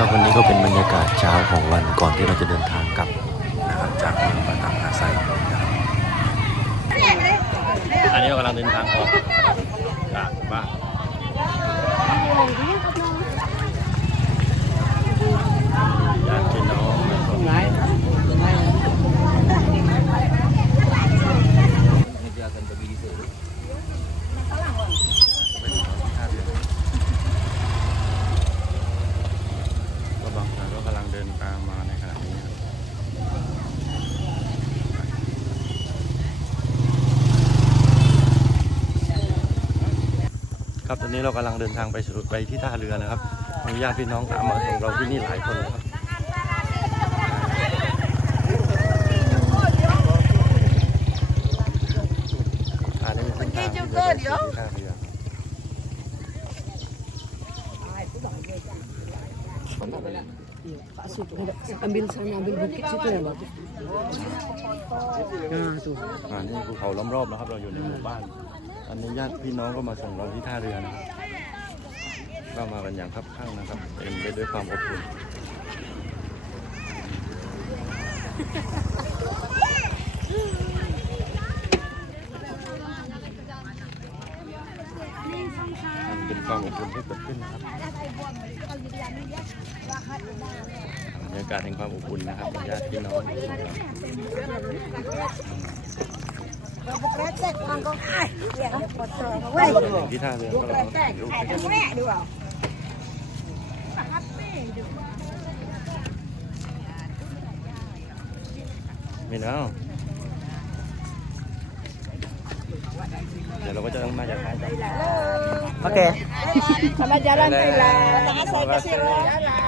ครับวันนี้ก็เป็นบรรยากาศเช้าของวันก่อนที่เราจะเดินทางกลับนะครับจากเมืองปาตังอาไซนะครับอันนี้เรากำลังเดินทางออกจากบ้านญาติพี่น้องนะครับก็บางคนก็กำลังเดินตามมาในขณะนี้ครับตอนนี้เรากำลังเดินทางไปสุดไปที่ท่าเรือนะครับมีญาติพี่น้องตามมาส่งเราที่นี่หลายคนนะครับอันนี้เป็นทางที่จะไปสู่ท่าเรือ situ. Ambil sana, ambil bukit situ ya, Pak. Nah, tuh. อ่านี่ภูเขาล้อมรอบนะครับ เราอยู่ในหมู่บ้าน อันนี้ญาติพี่น้องก็มาส่งเราที่ท่าเรือนะครับก็มากันอย่างคับข้างนะครับ เต็มไปด้วยความอบอุ่นเป็นความอบอุ่นที่เกิดขึ้นนะครับบรรยากาศแห่งความอบอุ่นนะครับญาติพี่น้องที่ท่าเรือก็เราถ่ายรูปกันไม่เอาเดี๋ยวเราก็จะต้องมาจากท้ายกัน Oke. Sama jalan Dadah. Thailand. Kata Terima saya ke kasih.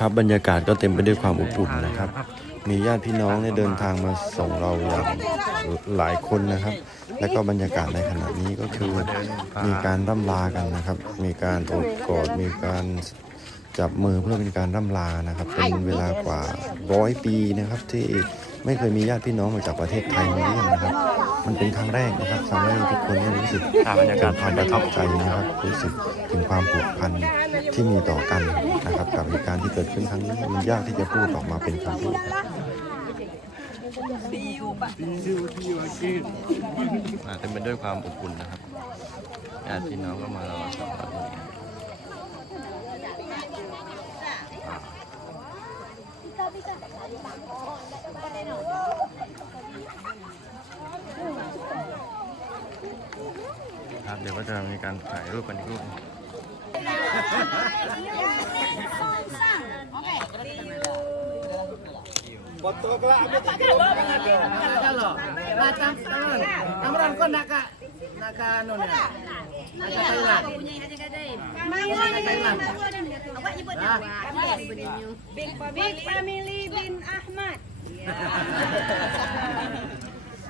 ครับบรรยากาศก็เต็มไปด้วยความอบอุ่นนะครับ มีญาติพี่น้องเนี่ยเดินทางมาส่งเราอย่างหลายคนนะครับ แล้วก็บรรยากาศในขณะนี้ก็คือมีการร่ำลากันนะครับ มีการโอบกอดมีการจับมือเพื่อเป็นการร่ำลานะครับ เป็นเวลากว่าร้อยปีนะครับ ที่ไม่เคยมีญาติพี่น้องมาจากประเทศไทยมาเยี่ยมนะครับ มันเป็นครั้งแรกนะครับทำให้ทุกคนได้รู้สึกบรรยากาศความประทับใจนะครับ รู้สึกถึงความผูกพันที่มีต่อกันนะครับ กับเหตุการณ์ที่เกิดขึ้นครั้งนี้มันยากที่จะพูดออกมาเป็นคำพูดอ่าเต็มไปด้วยความอบอุ่นนะครับญาติพี่น้องก็มารอสักการะ อ่าครับ เดี๋ยวก็จะมีการถ่ายรูปกันอีกรูปหนึ่ง Foto kelak ambil Kalau macam tahun. Amran kau nak ka nak ka anu ni. Nak ka Thailand. Big family bin Ahmad.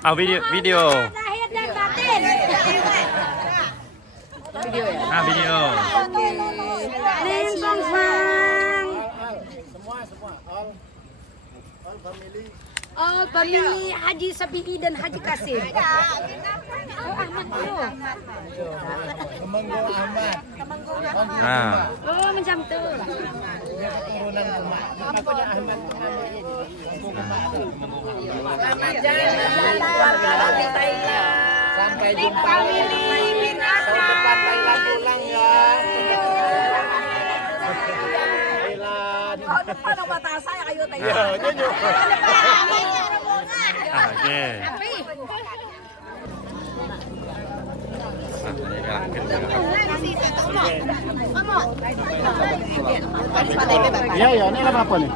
เอาวิดีโอวิดีโอ Lahir dan batin. video ya? Ah, video. Oke. Lingkong Bang. Semua, semua. All, all family. All family Haji Sabidi dan Haji Kasim. Oh, Ahmad Ahmad. Ahmad. Ah. Oh, macam tu. Selamat jalan keluarga. Sampai jumpa. Family. Thailand. Tahun depan ang bata saya kayo tayo. Ya, nyanyi. อ่าโอเคอะอันนี้กำลังขึ้นเรือครับ Iya, ya, ini apa nih?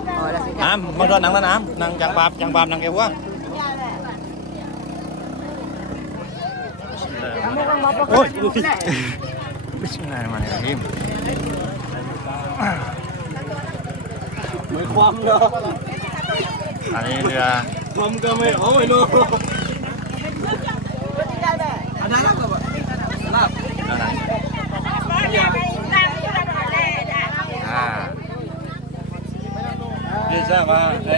น้ำมาโดนหนังแล้วน้ำหนังจังบาบจังบาบหนังแกว่าโอ้ย Bismillahirrahmanirrahim มื อความเนาะอันนี้เรือ ความก็ไม่โอ้ยลูกอันนั้นก็แบบลาบ อะไรอ่า นี่ใช่ป่ะไอ้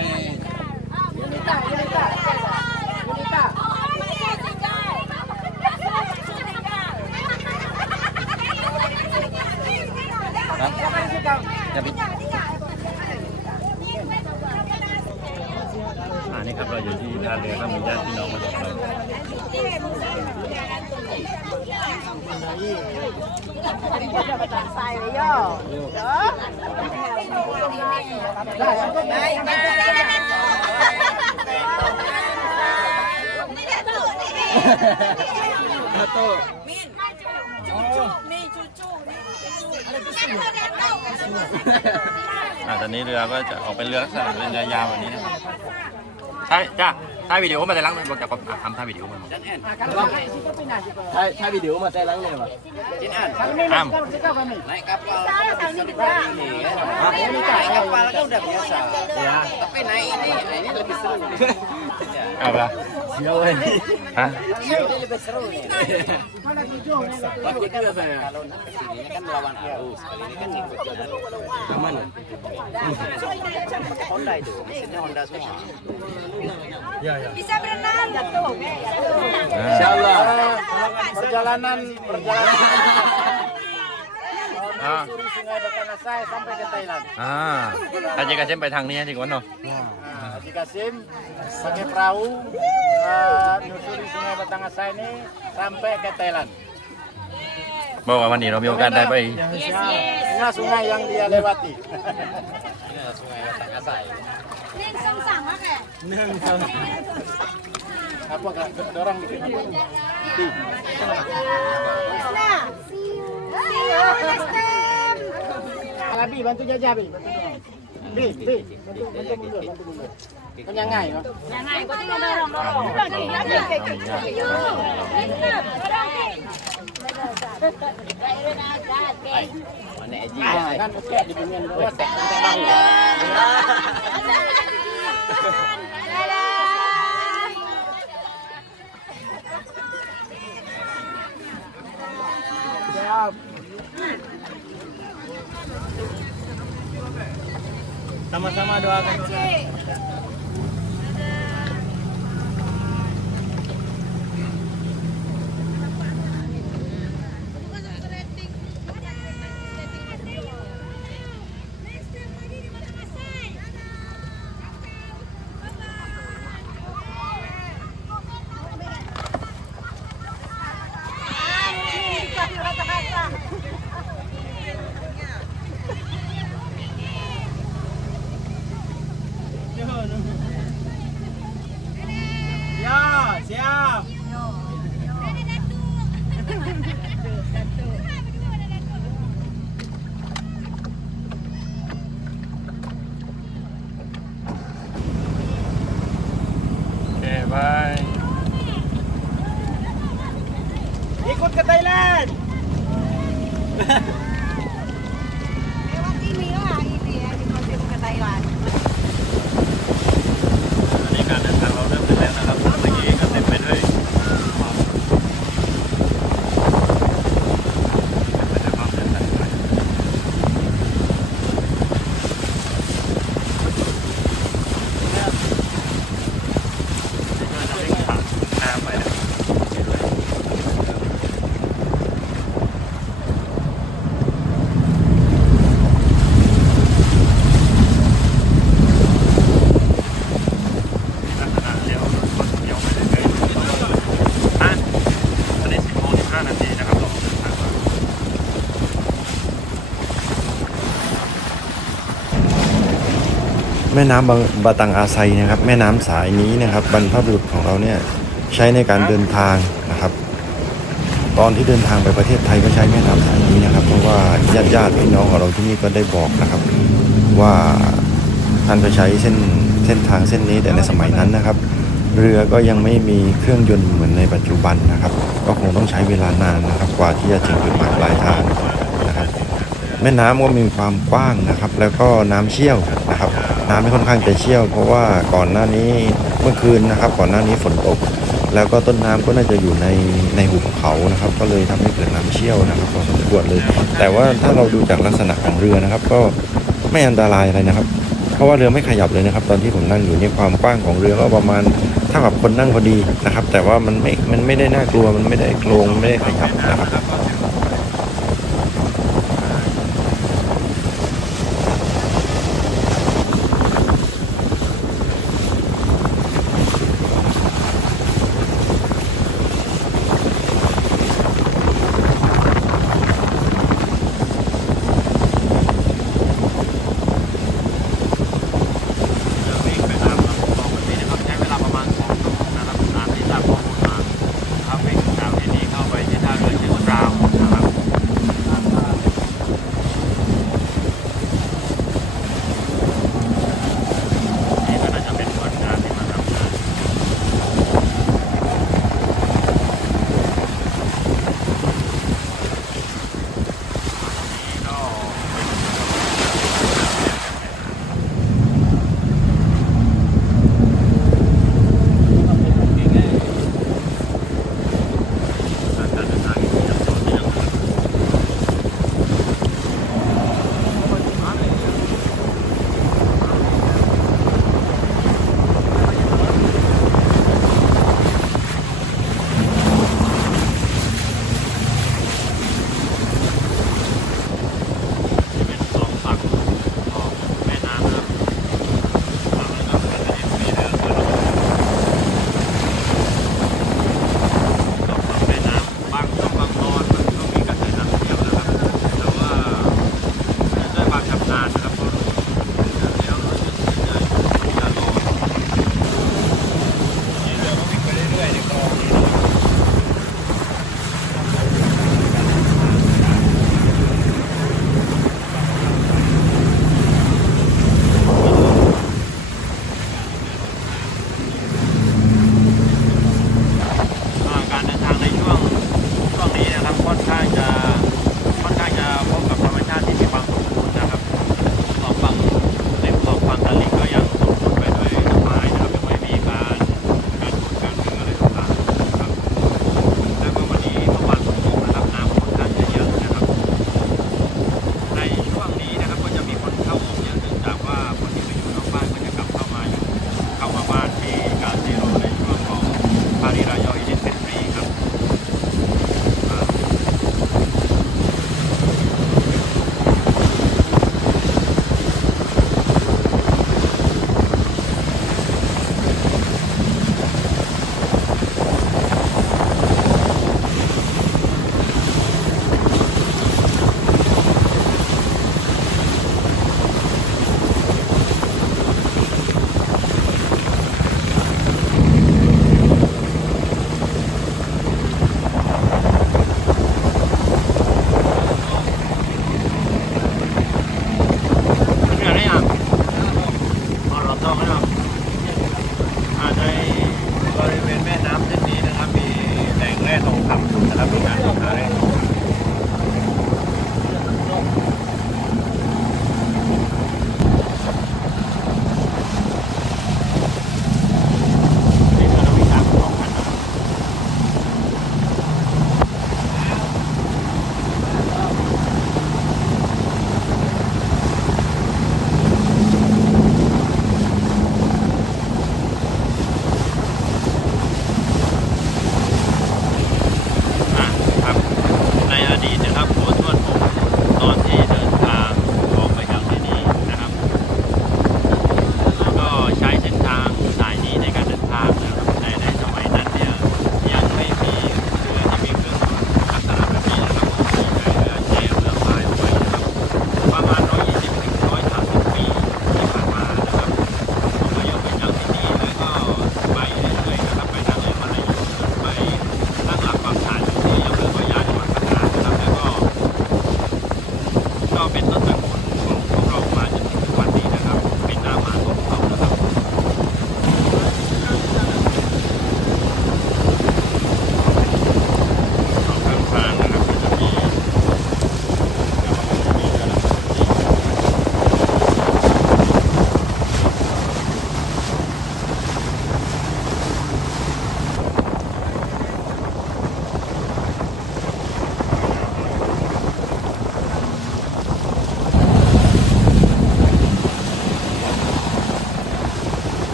จะบิอันนี้ครับเราอยู่ที่ท่าเรือครับมีญาติพี่น้องมาจากเรา อ่าตอนนี้เรือก็จะออกเป็นเรือลักษณะเป็นเรือยาวแบบนี้นะครับใช่จ้าถ่ายวิดีโอมาแต่ลังบอกจะทำถ่ายวิดีโอมาใช่ใช่วิดีโอมาแต่ลังเลยป่ะจินอันอ้าม naik kapal naik kapal kan udah biasa ya tapi naik ini nah ini lebih seru เ อาละเชี่ยวเลยฮะ ini lebih seru nih Takut juga saya kalau kesini kan melawan arus kali ini kan ikut jalan aman Honda itu mesinnya Honda semua Bisa berenang. Jatuh. Insyaallah perjalanan perjalanan อ่า Sungai Batangasai sampai ke Thailand อ่าถ้าเจกาเช่นไปทางนี้ดีกว่าเนาะ Haji Kasim pakai perahu uh, sungai Batangasa ini sampai ke Thailand. Bawa aman nih, Romeo kan sungai yang dia lewati. Ini sungai Batangasa. Neng sang sama kayak. Apa kak? Dorong. Di. Lesta. Lesta. Abi bantu jajah Abi. Bantu บีบบีบมันต้องมันต้องเลือดมันต้องเลือดมันยังไงเนาะยังไงก็ต้องเดินลองดูยังไงอยู่ไม่เลือกไม่ได้ได้เลยนะได้เก่งวันไหนจีบกันแค่ดิบเงินว่ารตะแตะบ้างเลย Sama-sama doakan. ม่น้ำบางบาตังอาไซนะครับ แม่น้ำสายนี้นะครับ บรรพบุรุษของเราเนี่ยใช้ในการเดินทางนะครับ ตอนที่เดินทางไปประเทศไทยก็ใช้แม่น้ำสายนี้นะครับ เพราะว่าญาติญาติพี่น้องของเราที่นี่ก็ได้บอกนะครับ ว่าท่านก็ใช้เส้นเส้นทางเส้นนี้แต่ในสมัยนั้นนะครับ เรือก็ยังไม่มีเครื่องยนต์เหมือนในปัจจุบันนะครับ ก็คงต้องใช้เวลานานนะครับ กว่าที่จะถึงจุดหมายปลายทางนะครับ แม่น้ำก็มีความกว้างนะครับ แล้วก็น้ำเชี่ยวนะครับ น้ำไม่ค่อนข้างจะเชี่ยว เพราะว่าก่อนหน้านี้เมื่อคืนนะครับ ก่อนหน้านี้ฝนตก แล้วก็ต้นน้ำก็น่าจะอยู่ในในหุบเขานะครับ ก็เลยทำให้เกิดน้ำเชี่ยวนะครับพอสมควรเลย แต่ว่าถ้าเราดูจากลักษณะของเรือนะครับ ก็ไม่อันตรายอะไรนะครับ เพราะว่าเรือไม่ขยับเลยนะครับ ตอนที่ผมนั่งอยู่นี่ความกว้างของเรือก็ประมาณเท่ากับคนนั่งพอดีนะครับ แต่ว่ามันไม่มันไม่ได้น่ากลัวมันไม่ได้โครงไม่ได้ขยับนะครับ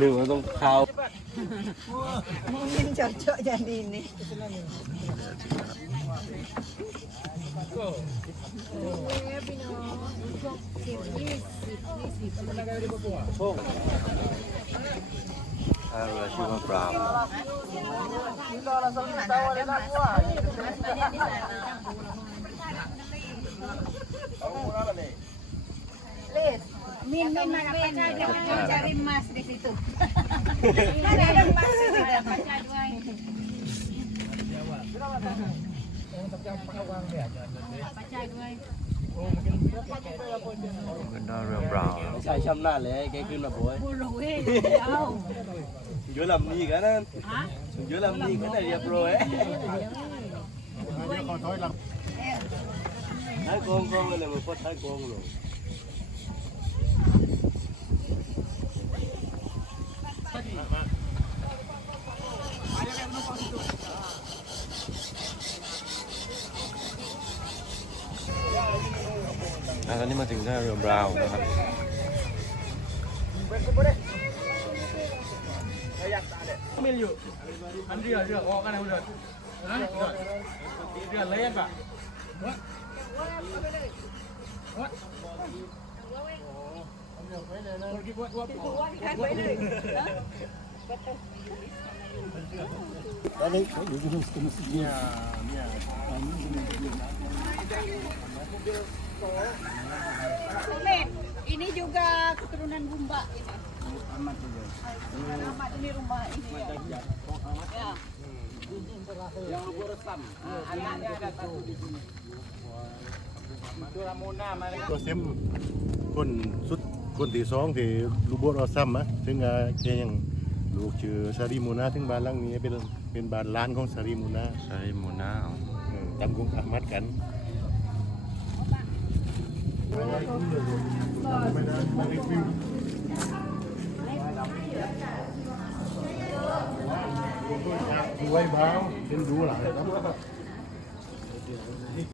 นึ่งมันต้องเข้าถ้าเรือชื่อว่าปลา Min min min jangan cari emas di situ. Ada emas ada baca dua ini. Baca dua ini. เป็นหน้าเรือเปล่าใช่ช้ำหน้าเลยแกขึ้นมาบ่ Please. Min min mga pachadwa yung charim mas di situ. Charim mas pachadwa. Ganda real brown. Sai chăm na lệ cái kim là bụi. Bụi đâu. Giữa làm gì cả đó. Giữa làm gì cái này đẹp rồi ấy. Thôi làm องเลยมันพอท้ายกองเลย อ่ะตอนนี้มาถึงหน้าเรือบราวน์นะครับ ไม่อยู่อันเรือเรือออกกันนะเรือนะ Ini juga keturunan Bumba ini. Juga. Ini rumah ini ya. Yang resam. Ah, Ada satu di sini. ตัวเซมคนสุดคนที่สองที่ลูกโบเราซ้ำอะถึงอ่ะแกยังลูกชื่อซาริมูนาถึงบ้านหลังนี้เป็นเป็นบ้านล้านของซาริมูนา ใช้หมูน้าเอา เออตามกรุงอามัดกันไว้บ้าเป็นดูหลายครับ